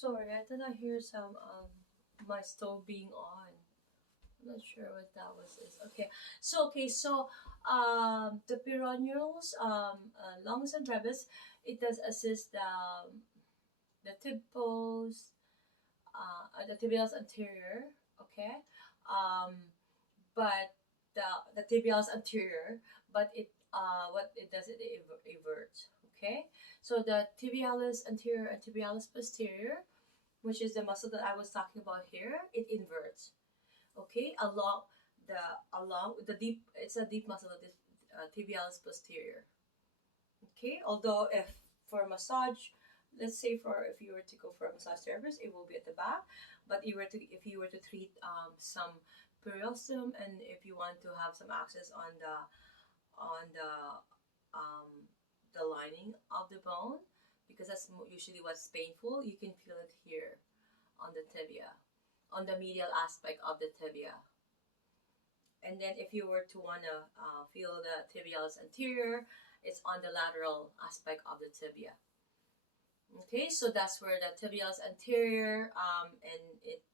Sorry, I thought I hear some my stove being on. I'm not sure what that was. Is okay. So the peroneals, longus and brevis, it does assist the tibos, the tibials anterior. Okay, um, but the tibials anterior, but it what it does, it everts. Okay, so the tibialis anterior and tibialis posterior, which is the muscle that I was talking about here, it inverts. Okay, the along the deep, it's a deep muscle, the tibialis posterior. Okay, although if for massage, let's say for if you were to go for a massage service, it will be at the back. But if you were to treat some periostum, and if you want to have some access on um, the lining of the bone, because that's usually what's painful, you can feel it here on the tibia, on the medial aspect of the tibia. And then if you were to want to feel the tibialis anterior, it's on the lateral aspect of the tibia. Okay, so that's where the tibialis anterior, and it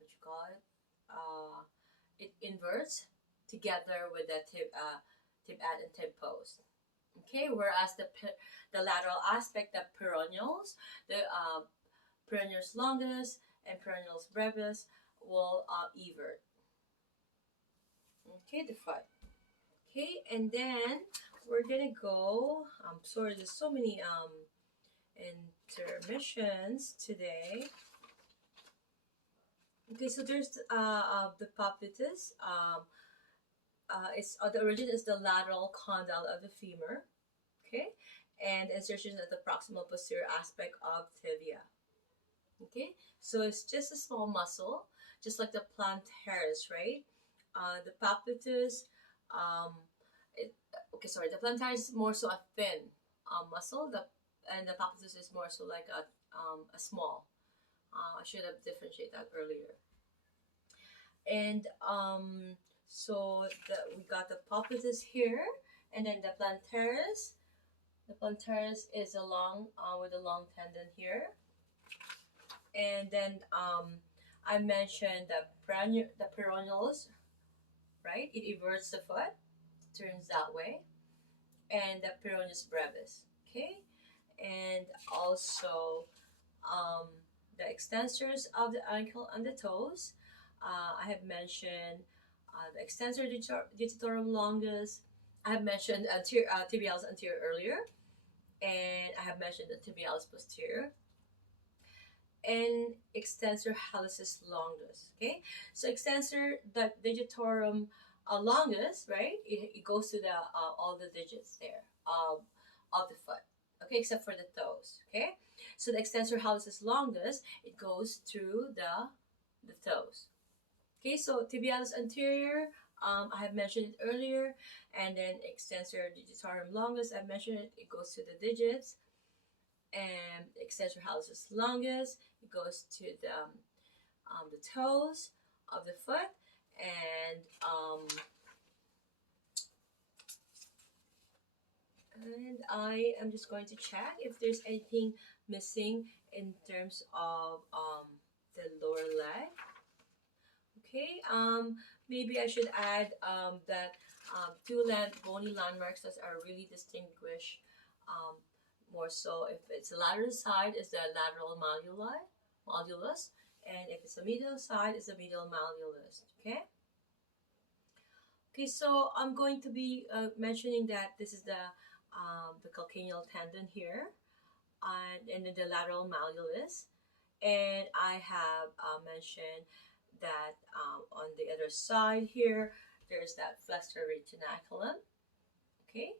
what you call it, it inverts together with the tib ad and tib post. Okay, whereas the lateral aspect, the peroneals, the peroneus longus and peroneus brevis will evert. Okay, the foot. Okay, and then we're gonna go. I'm sorry, there's so many intermissions today. Okay, so there's the poplites. It's the origin is the lateral condyle of the femur. Okay, and insertion at the proximal posterior aspect of tibia. Okay, so it's just a small muscle, just like the plantaris, right? The poplites, um, it, okay, sorry, the plantaris is more so a thin muscle, and the poplites is more so like a small. I should have differentiated that earlier. And we got the poplites here, and then the plantaris. The plantaris is along with a long tendon here, and then I mentioned the peroneals, right? It everts the foot, turns that way, and the peroneus brevis. Okay, and also um, the extensors of the ankle and the toes. I have mentioned the extensor digitorum longus. I have mentioned tibialis anterior earlier, and I have mentioned the tibialis posterior and extensor hallucis longus. Okay, so extensor the digitorum longus, right? It goes to the all the digits there of the foot. Okay, except for the toes. Okay, so the extensor hallucis longus, it goes through the toes. Okay, so tibialis anterior, I have mentioned it earlier, and then extensor digitorum longus, I mentioned it. It goes to the digits, and extensor hallucis longus, it goes to the toes of the foot, and I am just going to check if there's anything missing in terms of the lower leg. Okay, maybe I should add that two bony landmarks that are really distinguished, more so if it's the lateral side is the lateral malleolus, and if it's the medial side is the medial malleolus. Okay. Okay, so I'm going to be mentioning that this is the calcaneal tendon here, and then the lateral malleolus, and I have mentioned that on the other side here, there's that flexor retinaculum. Okay,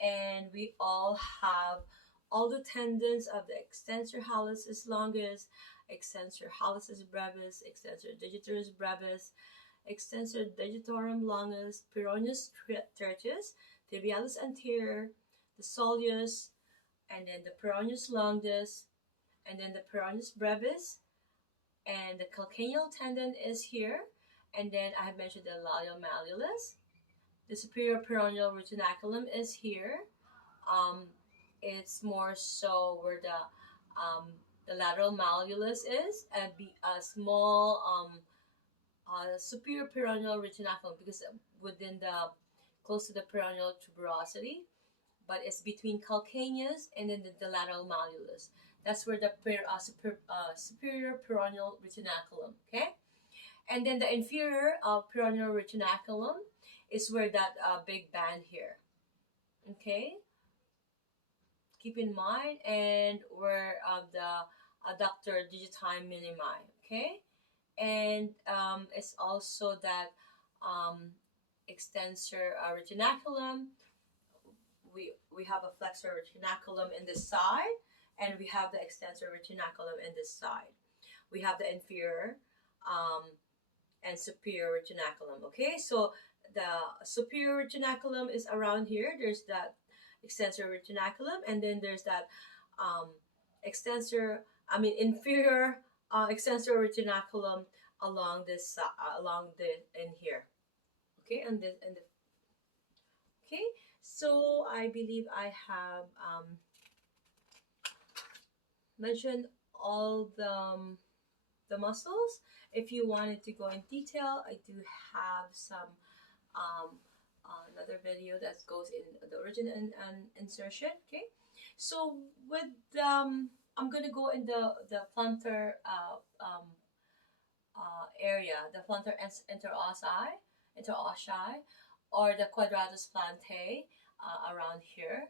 and we all have all the tendons of the extensor hallucis longus, extensor hallucis brevis, extensor digitoris brevis, extensor digitorum longus, peroneus tertius, tibialis anterior, the soleus, and then the peroneus longus, and then the peroneus brevis, and the calcaneal tendon is here, and then I have mentioned the lateral malleolus. The superior peroneal retinaculum is here. It's more so where the um, the lateral malleolus is, and a small superior peroneal retinaculum, because within the close to the peroneal tuberosity, but it's between calcaneus and then the lateral malleolus. That's where the superior peroneal retinaculum. Okay, and then the inferior peroneal retinaculum is where that big band here. Okay, keep in mind, and where the adductor digiti minimi. Okay, and it's also that um, extensor retinaculum. We have a flexor retinaculum in this side, and we have the extensor retinaculum in this side. We have the inferior um, and superior retinaculum. Okay, so the superior retinaculum is around here. There's that extensor retinaculum, and then there's that um, inferior extensor retinaculum along this along the in here. Okay, and the okay. So I believe I have mentioned all the muscles. If you wanted to go in detail, I do have some um, another video that goes in the origin and insertion. Okay, so with I'm gonna go in the plantar area, the plantar interossei, or the quadratus plantae around here,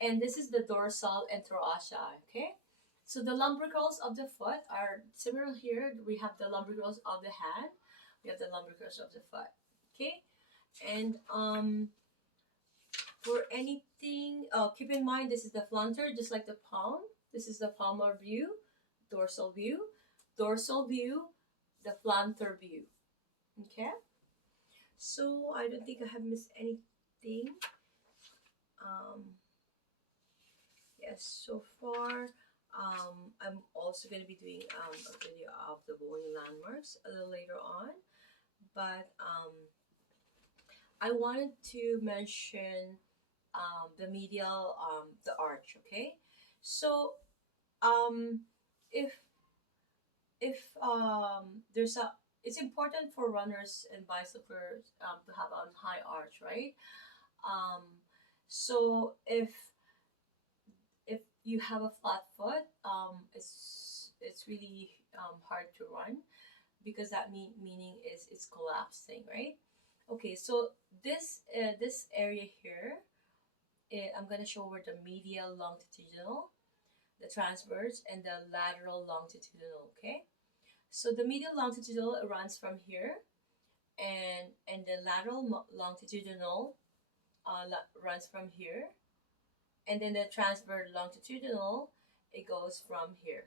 and this is the dorsal interossei. Okay, so the lumbricals of the foot are similar here. We have the lumbricals of the hand. We have the lumbricals of the foot. Okay, and for anything, keep in mind this is the plantar, just like the palm. This is the palmar view, dorsal view, the plantar view. Okay, so I don't think I have missed anything. Um, yes, so far. I'm also going to be doing a video of the bony landmarks a little later on, but I wanted to mention the medial, the arch. Okay, so um, if there's a it's important for runners and bicyclers to have a high arch, right? Um, so if you have a flat foot, it's really hard to run, because that meaning is it's collapsing, right? Okay, so this area here, I'm gonna show where the medial longitudinal, the transverse, and the lateral longitudinal. Okay, so the medial longitudinal runs from here, and the lateral longitudinal runs from here, and then the transverse longitudinal, it goes from here.